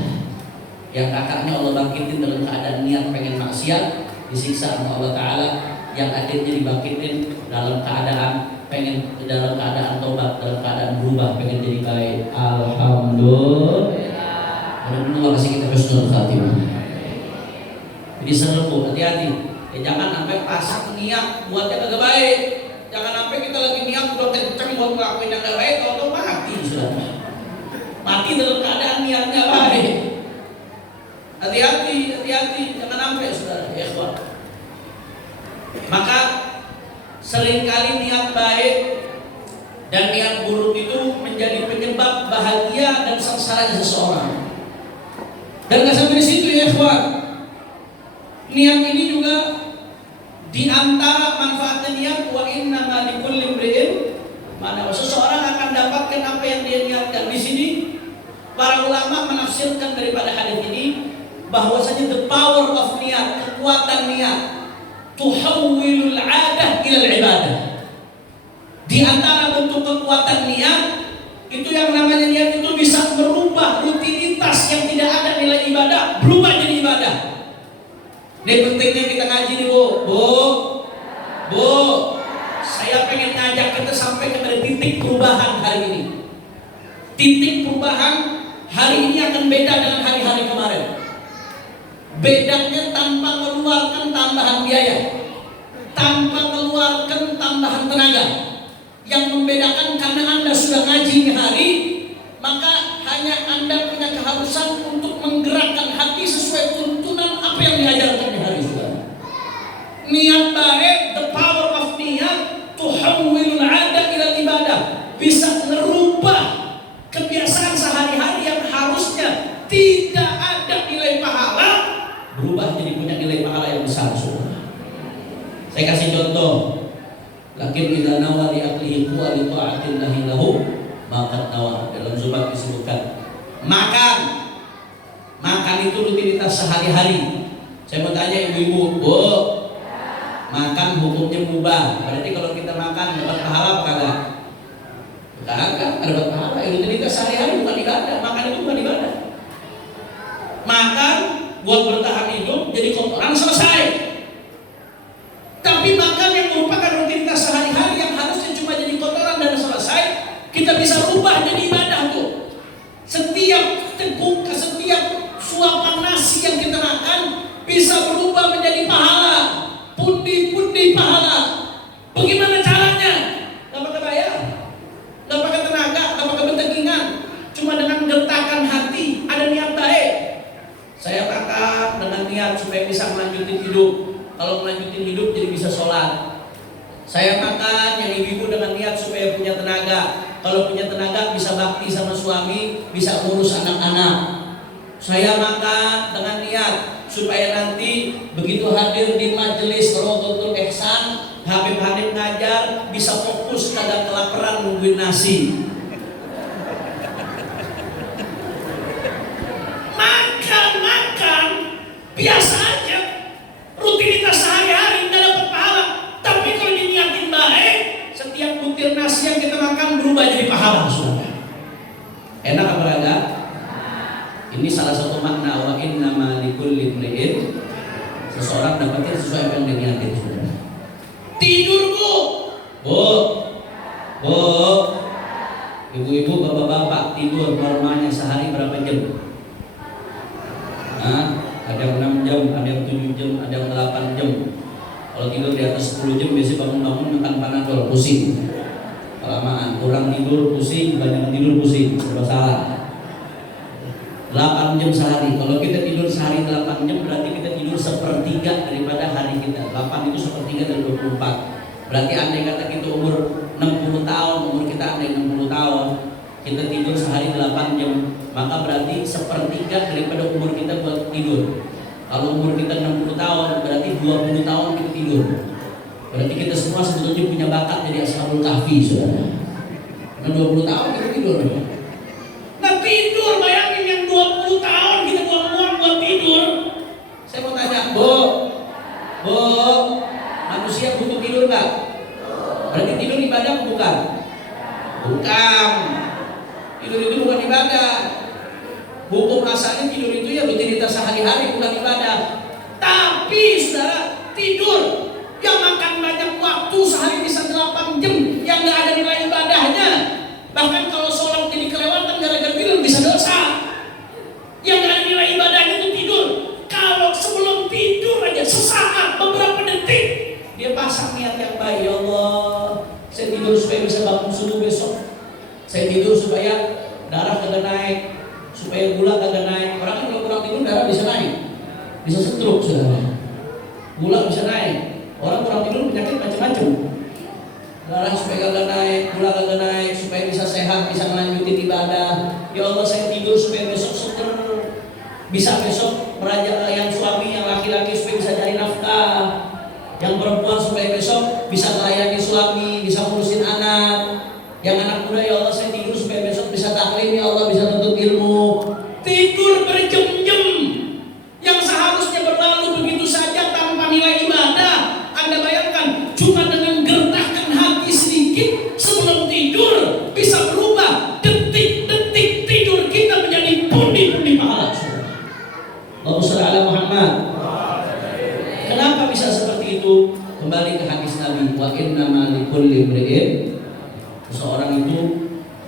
Yang kakaknya Allah bangkitin dalam keadaan niat pengen maksiat, disiksa sama Allah Ta'ala. Yang adiknya dibangkitin dalam keadaan pengen, dalam keadaan tobat, dalam keadaan berubah, pengen jadi baik. Alhamdulillah. Mudah-mudahan Allah kasih kita husnul khatimah. Jadi seru, hati-hati. Jangan sampai pasang niat buatnya kagak baik. Jangan sampai kita lagi niat udah kenceng buat ngelakuin yang gak baik, atau mati, saudara. Mati dalam keadaan niatnya baik. Hati-hati, jangan sampai, saudara. Ya, ikhwan. Maka seringkali niat baik dan niat buruk itu menjadi penyebab bahagia dan sengsara seseorang. Dan gak sampai di situ, ya, ikhwan. Niat ini juga di antara manfaatnya niat, wa inna ma likulli imri'in mana, seseorang akan dapatkan apa yang dia niatkan. Di sini para ulama menafsirkan daripada hadis ini bahwasanya the power of niat, kekuatan niat, tuhawwilul 'adah ila ibadah. Di antara bentuk kekuatan niat itu yang namanya niat itu bisa merubah rutinitas yang tidak ada nilai ibadah berubah jadi ibadah. Ini pentingnya kita ngaji nih, Bu. Saya pengen ngajak kita sampai kepada titik perubahan hari ini. Titik perubahan hari ini akan beda dengan hari-hari kemarin. Bedanya tanpa mengeluarkan tambahan biaya, tanpa mengeluarkan tambahan tenaga. Yang membedakan karena Anda sudah ngaji di hari, maka hanya Anda punya keharusan untuk menggerakkan hati sesuai tuntunan apa yang diajarkan di hari sudah. Niat baik, the power of niat, tuhawwilul 'adah ila ibadah, bisa merubah kebiasaan sehari-hari yang harusnya tidak ada nilai pahala, berubah jadi punya nilai pahala yang besar. Saya kasih contoh. Lakin idza nawa li aqlihi wa li ta'atillahi lahu maka nawa. Dalam Zubat disebutkan makan itu rutinitas sehari-hari. Saya mau tanya ibu-ibu, Bu, makan hukumnya mubah. Berarti kalau kita makan dapat pahala apa kagak? Kagak, dapat pahala. Rutinitas sehari-hari bukan ibadah. Makan itu bukan ibadah. Makan buat bertahan hidup jadi kotoran selesai. Tapi makan yang merupakan rutinitas sehari-hari yang harusnya cuma jadi kotoran dan selesai, kita bisa rubah jadi ibadah tuh. Setiap teguk, setiap suapan nasi yang kita makan bisa berubah menjadi pahala, pundi-pundi pahala. Bagaimana caranya? Gak pakai bayar, gak pakai tenaga, gak pakai bentegingan, cuma dengan gertakan hati, ada niat baik. Saya makan dengan niat supaya bisa melanjutin hidup. Kalau melanjutin hidup jadi bisa sholat. Saya makan yang ibu-ibu dengan niat supaya punya tenaga. Kalau punya tenaga bisa bakti sama suami, bisa ngurus anak-anak. Saya makan dengan niat supaya nanti begitu hadir di majelis Rodotul Ihsan, Habib ngajar bisa fokus, kagak kelaparan nungguin nasi. secukupnya nasi yang kita makan berubah jadi pahala, saudara. Enak apa enggak? Ini salah satu makna wa innama likulli imri'in, seseorang dapatin sesuai apa yang dia niatin, saudara. Tidur bu, ibu-ibu, bapak-bapak tidur normalnya sehari berapa jam? Ada yang 6 jam, ada yang 7 jam, ada yang 8 jam. Kalau tidur di atas 10 jam biasanya bangun-bangun makan panadol, pusing. Kelamaan, kurang tidur pusing, banyak tidur pusing, serba salah. 8 jam sehari. Kalau kita tidur sehari 8 jam berarti kita tidur sepertiga daripada hari kita. 8 itu sepertiga dari 24. Berarti andai kata kita umur 60 tahun, umur kita andai 60 tahun, kita tidur sehari 8 jam, maka berarti sepertiga daripada umur kita buat tidur. Kalau umur kita 60 tahun, berarti 20 tahun kita tidur. Berarti kita semua sebetulnya punya bakat jadi ashabul kahfi, saudara. Karena 20 tahun kita tidur. Nah tidur, bayangin yang 20 tahun kita buang-buang buat tidur. Saya mau tanya, Bu, manusia butuh tidur nggak? Berarti tidur ibadah bukan? Bukan. Tidur itu bukan ibadah. Hukum asalnya tidur itu ya rutinitas sehari-hari, bukan ibadah. Tapi saudara, tidur yang makan banyak waktu sehari bisa 8 jam yang nggak ada nilai ibadahnya. Bahkan kalau sholat jadi kelewatan gara-gara tidur bisa dosa. Yang nggak ada nilai ibadahnya itu tidur. Kalau sebelum tidur aja sesaat beberapa detik dia pasang niat yang baik. Ya Allah, saya tidur supaya bisa bangun subuh besok. Saya tidur supaya darah kagak naik, supaya gula kagak naik. Orang kan kalau kurang tidur darah bisa naik, bisa stroke, saudara. Gula bisa naik. Orang kurang tidur penyakit macam-macam. Darah supaya kagak naik, gula kagak naik, supaya bisa sehat, bisa melanjutin ibadah. Ya Allah, saya tidur supaya besok seger, bisa besok meraja yang suami, yang laki-laki supaya bisa cari nafkah, yang perempuan supaya besok bisa melayani suami, bisa ngurusin anak. Yang anak muda, ya Allah saya tidur supaya besok bisa taklim, ya Allah bisa tuntut ilmu. Tidur berjam-jam yang seharusnya berlalu begitu saja tanpa nilai ibadah. Anda bayangkan, cuma dengan gertakkan hati sedikit sebelum tidur bisa berubah detik-detik tidur kita menjadi pundi-pundi pahala. Allahumma shalli ala Muhammad. Kenapa bisa seperti itu? Kembali ke hadis Nabi, wa innama likulli imri'in, seseorang itu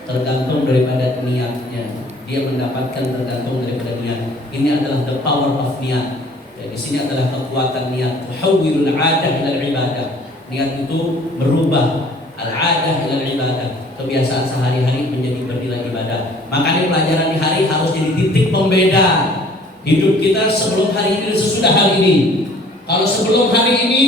tergantung daripada niatnya. Dia mendapatkan tergantung daripada niat. Ini adalah the power of niat. Ya, di sini adalah kekuatan niat. Tuhawwilul 'adah ila ibadah. Niat itu merubah al-'adah ila ibadah. Kebiasaan sehari-hari menjadi bernilai ibadah. Makanya pelajaran di hari harus jadi titik pembeda hidup kita sebelum hari ini dan sesudah hari ini. Kalau sebelum hari ini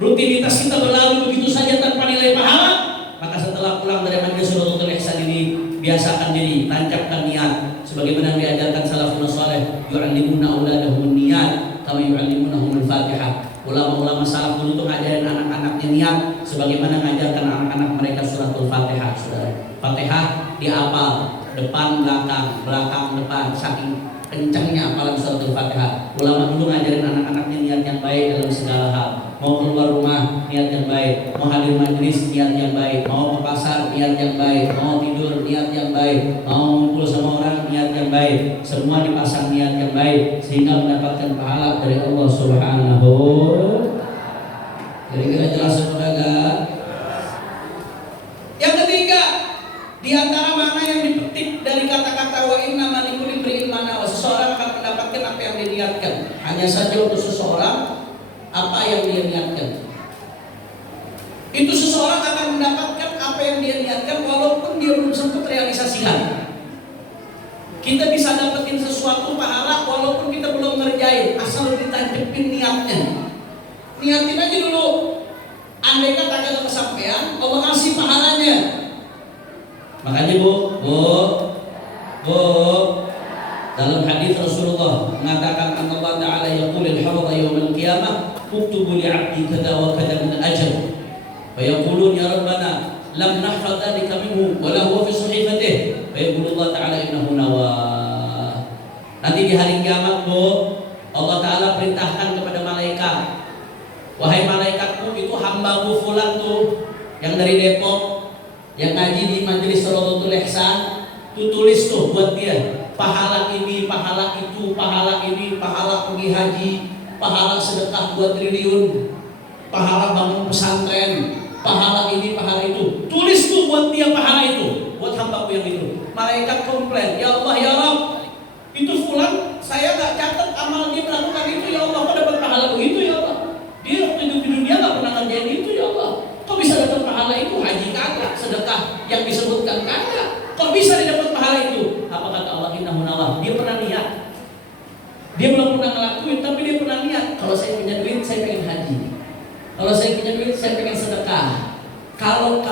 rutinitas kita berlalu begitu saja tanpa nilai pahala, maka setelah pulang dari majelis Suratul Ihsan ini biasakan diri, tancapkan niat sebagaimana diajarkan salafun saleh, yu'allimuna auladahum niyat kama yu'allimunahum al-Fatihah. Ulama-ulama salaf dulu tuh ngajarin anak-anaknya niat sebagaimana ngajarkan anak-anak mereka suratul Fatihah. Saudara, Fatihah dihafal depan belakang, belakang depan, saking kencangnya hafalan suratul Fatihah. Ulama dulu ngajarin anak-anaknya niat yang baik dalam segala hal. Mau keluar rumah niat yang baik, mau hadir majelis niat yang baik, mau ke pasar niat yang baik, mau tidur niat yang baik, mau ngumpul sama orang niat yang baik. Semua dipasang niat yang baik sehingga mendapatkan pahala dari Allah Subhanahu. Kira-kira jelas atau enggak? Yang ketiga, di antara makna yang dipetik dari kata-kata wa innama likulli imri'in ma nawa, seseorang akan mendapatkan apa yang diniatkan. Hanya saja untuk seseorang apa yang dia niatkan. Itu seseorang akan mendapatkan apa yang dia niatkan walaupun dia belum sempat realisasikan. Kita bisa dapetin sesuatu pahala walaupun kita belum ngerjain, asal ditancapin niatnya. Niatin aja dulu. Andai kata agak kesampaian, Allah kasih pahalanya. Makanya Bu, dalam hadis Rasulullah mengatakan Allah Ta'ala yaqulul hawdha yaumil qiyamah uktubu li'abdi kada wa kada min ajr. Wa yaqulun ya rabbana lam nahfaz dzalika minhu wa la huwa fi sahifatihi. Wa yaqulu Allah Ta'ala innahu nawah. Nanti di hari kiamat Bu, Allah Ta'ala perintahkan kepada malaikat, wahai malaikatku, itu hambaku fulan tuh yang dari Depok yang ngaji di majelis Rodotul Ihsan, tuh tulis tuh buat dia, pahala ini, pahala itu, pahala ini, pahala pergi haji, pahala sedekah 2 triliun, pahala bangun pesantren, pahala ini, pahala itu. Tulis tuh buat dia pahala itu, buat hambaku yang itu. Malaikat komplain, ya Allah ya Rabb, itu fulan saya gak catat amal dia melakukan itu, ya Allah, kok dapat pahala begitu ya Allah? Dia waktu hidup di dunia gak pernah ngerjain itu ya Allah. Kok bisa dapat pahala itu? Haji kagak, sedekah yang disebutkan kagak. Kok bisa dia dapat pahala itu? Apa kata Allah? Innahu nawah. Dia pernah niat. Dia belum pernah ngelakuin, tapi dia pernah niat. Kalau saya punya duit, saya pengen haji. Kalau saya punya duit, saya pengen sedekah. Kalau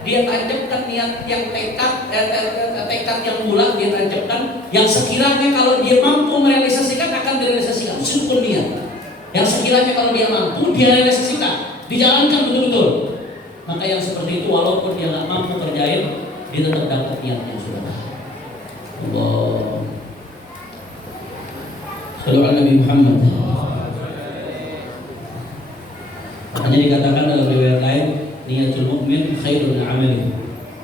dia tancapkan niat yang tekad yang bulat, dia tancapkan yang sekiranya kalau dia mampu merealisasikan akan direalisasikan. Syukur dia. Yang sekiranya kalau dia mampu, dia realisasikan, dijalankan betul-betul. Maka yang seperti itu walaupun dia nggak mampu kerjain, dia tetap dapat niat yang sudah. Allah. Sallallahu Nabi Muhammad. Hanya dikatakan dalam riwayat lain, niatul mukmin khairun min amali.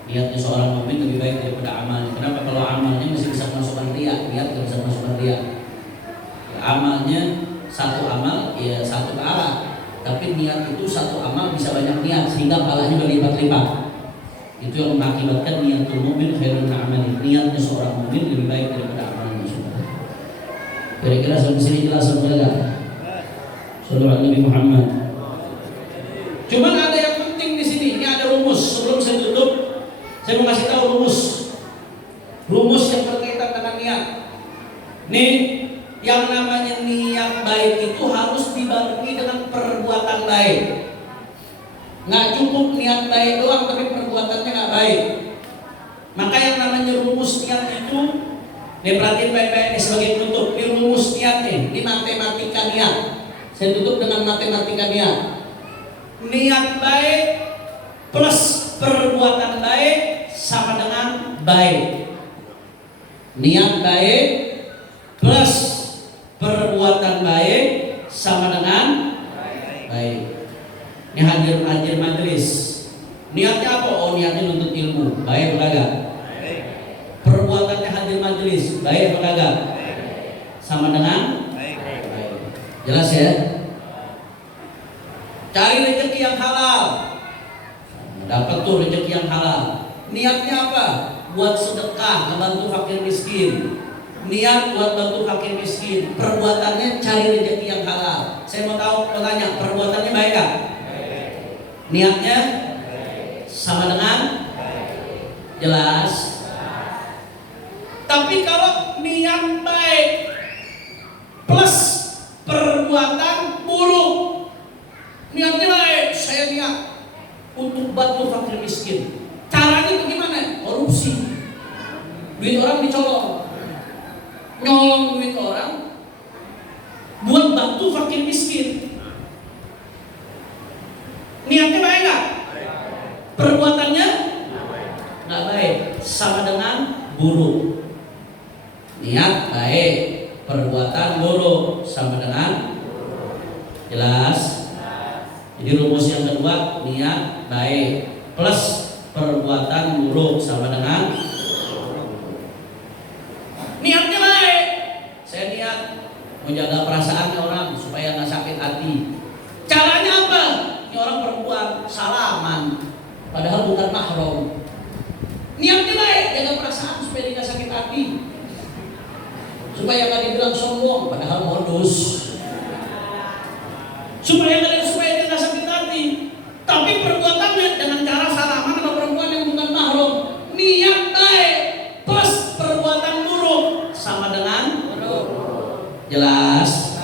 Niatnya seorang mukmin lebih baik daripada amalnya. Kenapa? Kalau amalnya masih bisa masukkan riya, niat tidak bisa masukkan riya. Amalnya satu amal ya satu ke arah, tapi niat itu satu amal bisa banyak niat sehingga pahalanya berlipat-lipat. Itu yang mengakibatkan niatul mukmin khairun min amali. Niatnya seorang mukmin lebih baik daripada amalnya. Kira-kira sampai sini jelas atau tidak? Sallallahu Nabi Muhammad. Cuman ada yang penting di sini. Ini ada rumus. Sebelum saya tutup, saya mau kasih tahu rumus. Rumus yang berkaitan dengan niat. Nih, yang namanya niat baik itu harus dibarengi dengan perbuatan baik. Nggak cukup niat baik doang, tapi perbuatannya nggak baik. Maka yang namanya rumus niat itu, perhatiin baik-baik ini sebagai penutup. Ini rumus niat nih, ini matematika niat. Saya tutup dengan matematika niat. Niat baik plus perbuatan baik sama dengan baik. Niat baik plus perbuatan baik sama dengan baik. Ini hadir majelis. Niatnya apa? Oh, niatnya nuntut ilmu. Baik apa kagak? Perbuatannya hadir majelis. Baik apa kagak? Sama dengan baik. Jelas ya? Cari rezeki yang halal. Dapat tuh rezeki yang halal. Niatnya apa? Buat sedekah, membantu fakir miskin. Niat buat bantu fakir miskin. Perbuatannya cari rezeki yang halal. Saya mau tahu, bertanya, perbuatannya baik gak? Niatnya sama dengan jelas. Tapi kalau niat baik plus perbuatan buruk, niatnya baik, saya niat untuk bantu fakir miskin. Caranya bagaimana? Korupsi. Duit orang dicolong, nyolong duit orang buat bantu fakir miskin. Niatnya baik gak? Perbuatannya gak baik, sama dengan buruk. Niat baik, perbuatan buruk, sama dengan jelas. Jadi rumus yang kedua, niat baik plus perbuatan buruk sama dengan niatnya baik. Saya niat menjaga perasaan orang supaya nggak sakit hati. Caranya apa? Ini orang perempuan salaman, padahal bukan mahram. Niatnya baik, jaga perasaan supaya dia nggak sakit hati, supaya nggak dibilang sombong, padahal modus. Supaya dia nggak sakit hati, tapi perbuatannya dengan cara salaman sama perempuan yang bukan mahram. Niat baik plus perbuatan buruk sama dengan jelas.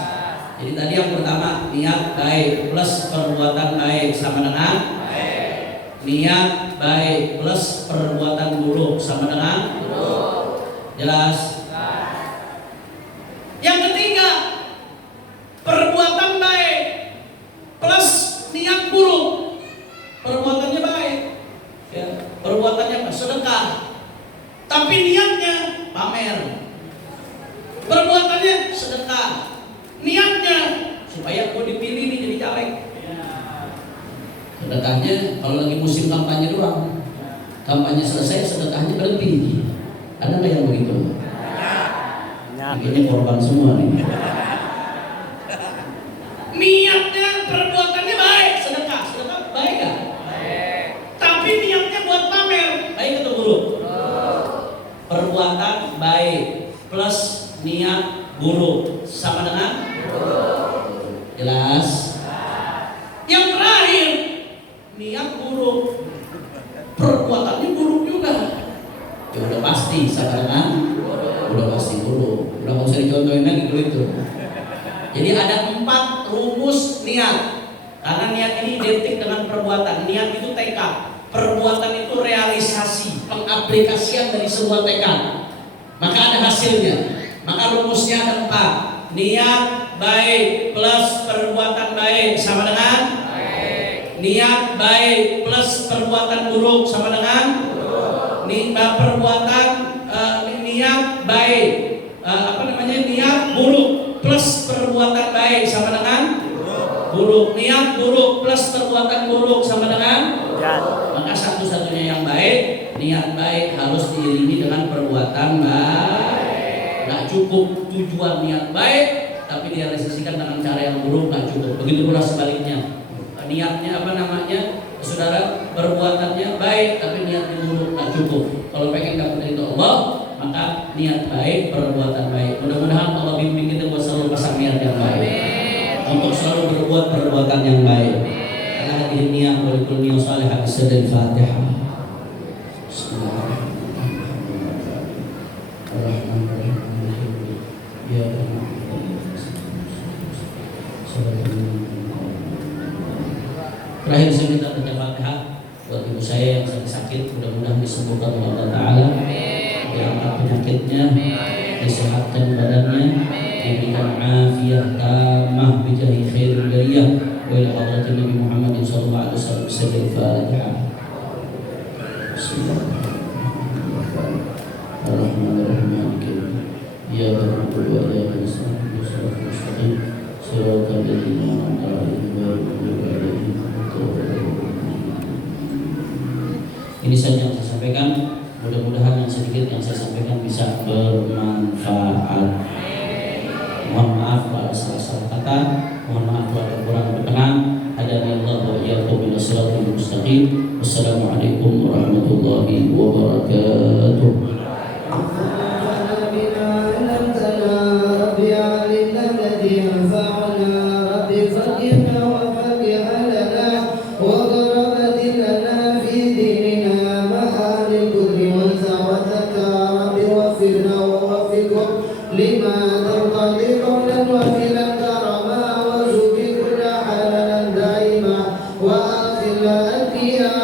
Jadi tadi yang pertama, niat baik plus perbuatan baik sama dengan niat baik plus perbuatan buruk sama dengan jelas. Yang ketiga, perbuatan baik plus niat buruk. Perbuatannya baik, ya, perbuatannya sedekah, tapi niatnya pamer. Perbuatannya sedekah, niatnya supaya gue dipilih nih jadi caleg. Sedekahnya kalau lagi musim kampanye doang. Kampanye selesai, sedekahnya berhenti. Ada nggak yang begitu? Akhirnya korban semua nih. Niatnya, perbuatannya baik, sedekah baik gak? Baik. Tapi niatnya buat pamer, baik atau buruk? Perbuatan baik plus niat buruk sama dengan buruk. Jelas? Yang terakhir, niat buruk, perbuatannya buruk juga. Ya udah pasti sama dengan udah pasti buruk. Udah nggak usah dicontohin lagi dulu itu. Jadi ada 4 rumus niat. Karena niat ini identik dengan perbuatan. Niat itu tekad, perbuatan itu realisasi, pengaplikasian dari sebuah tekad. Maka ada hasilnya. Maka rumusnya ada 4. Niat baik plus perbuatan baik sama dengan baik. Niat baik plus perbuatan buruk sama dengan buruk. Perbuatan niat baik niat buruk plus perbuatan baik sama dengan buruk. Niat buruk plus perbuatan buruk sama dengan maka satu-satunya yang baik, niat baik harus diiringi dengan perbuatan baik. Nggak cukup tujuan niat baik tapi direalisasikan dengan cara yang buruk, nggak cukup. Begitu pula sebaliknya, niatnya saudara, perbuatannya baik tapi niatnya buruk, nggak cukup. Kalau pengen dapat ridho Allah, maka niat baik, perbuatan baik. Mudah-mudahan Allah bimbing kita buat selalu pasang niat yang baik, untuk selalu berbuat perbuatan yang baik. Karena hadirin niat walikul niat salih hadis dan Fatihah. Terakhir saya minta baca Fatihah buat ibu saya yang sedang sakit, mudah-mudahan disembuhkan oleh Allah Ta'ala, diangkat penyakitnya, disehatkan badannya, diberikan afiat tamah bijahi khairul bariyah wa ila hadratin Nabi Muhammad sallallahu alaihi wasallam. Fatihah. Bismillahirrahmanirrahim. Ya Rabbi wa ya Rasul mustaqim siratal ladzina an'amta 'alaihim. Ini saja yang saya sampaikan. Mudah-mudahan yang sedikit yang saya sampaikan bisa bermanfaat. Mohon maaf kalau ada salah-salah kata, mohon maaf kalau ada kurang berkenan. Hadanallahu wa iyyakum ila siratal mustaqim. Wassalamualaikum warahmatullahi wabarakatuh. وآخر الأنبياء